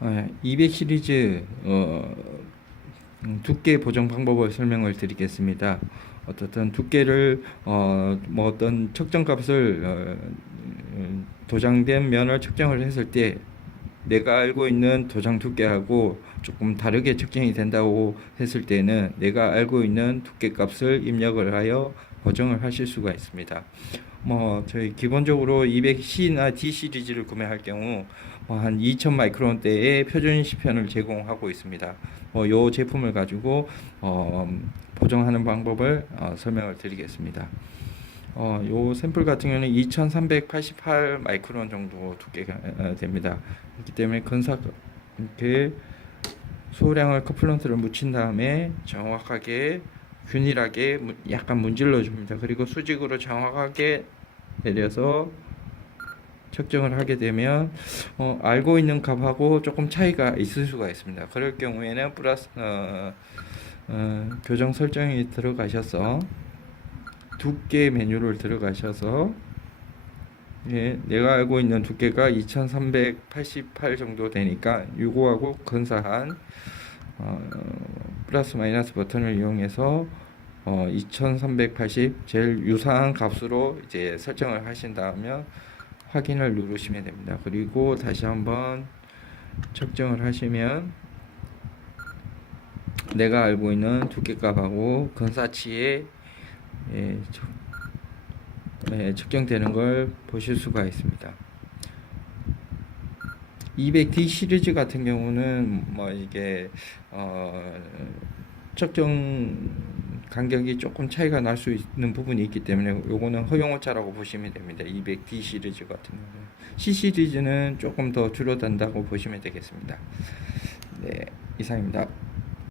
어, 200 시리즈 어, 음, 두께 보정 방법을 설명을 드리겠습니다. 어떻든 두께를 어, 뭐 어떤 측정 값을 어, 음, 도장된 면을 측정을 했을 때 내가 알고 있는 도장 두께하고 조금 다르게 측정이 된다고 했을 때는 내가 알고 있는 두께 값을 입력을 하여 보정을 하실 수가 있습니다. 뭐 저희 기본적으로 200C나 D 시리즈를 구매할 경우 뭐 한 2000 마이크론대의 표준 시편을 제공하고 있습니다. 뭐 요 제품을 가지고 어, 보정하는 방법을 어, 설명을 드리겠습니다. 어, 요 샘플 같은 경우는 2388 마이크론 정도 두께가 어, 됩니다. 그렇기 때문에 근사 이렇게 소량을 커플런트를 묻힌 다음에 정확하게 균일하게 문- 약간 문질러 줍니다. 그리고 수직으로 정확하게 내려서 측정을 하게 되면 어, 알고 있는 값하고 조금 차이가 있을 수가 있습니다. 그럴 경우에는 플러스 어, 어, 교정 설정이 들어가셔서 두께 메뉴를 들어가셔서 예, 내가 알고 있는 두께가 2388 정도 되니까 요거하고 근사한 어, 플러스 마이너스 버튼을 이용해서 어, 2380 제일 유사한 값으로 이제 설정을 하신 다음에 확인을 누르시면 됩니다. 그리고 다시 한번 측정을 하시면 내가 알고 있는 두께값하고 근사치에 예, 측- 예, 측정되는 걸 보실 수가 있습니다. 200D 시리즈 같은 경우는 뭐 이게 어, 측정 간격이 조금 차이가 날 수 있는 부분이 있기 때문에 요거는 허용오차라고 보시면 됩니다. 200D 시리즈 같은 경우는 C 시리즈는 조금 더 줄어든다고 보시면 되겠습니다. 네, 이상입니다.